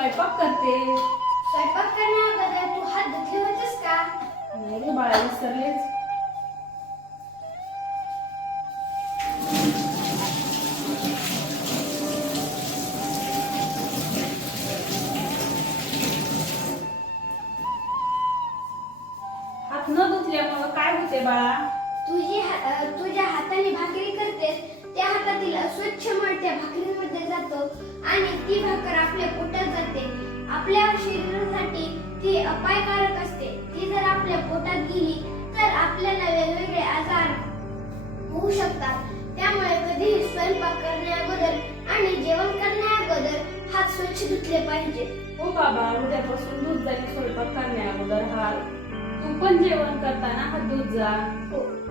स्वयंपाक करते. स्वयंपाक करण्या तू हात धुतले होतेस का? नाही रे बाळा हात न धुतल्यामुळं काय होते बाळा? तुझी हा- अं, हाताने भाकरी करतेस त्या हातातील अस्वच्छ मळत्या भाकरीमध्ये जातो आणि ती भाकर आपल्या आपल्या शरीरासाठी ती अपायकारक असते. ती जर आपल्या पोटात गेली तर आपल्याला वेगवेगळे आजार होऊ शकतात. त्यामुळे कधीही स्वयंपाक करण्या अगोदर आणि जेवण करण्या अगोदर हात स्वच्छ धुतले पाहिजे. हो बाबा उद्यापासून दूध जाईल स्वयंपाक करण्या अगोदर हात. तू पण जेवण करताना हात दूध जा. हो.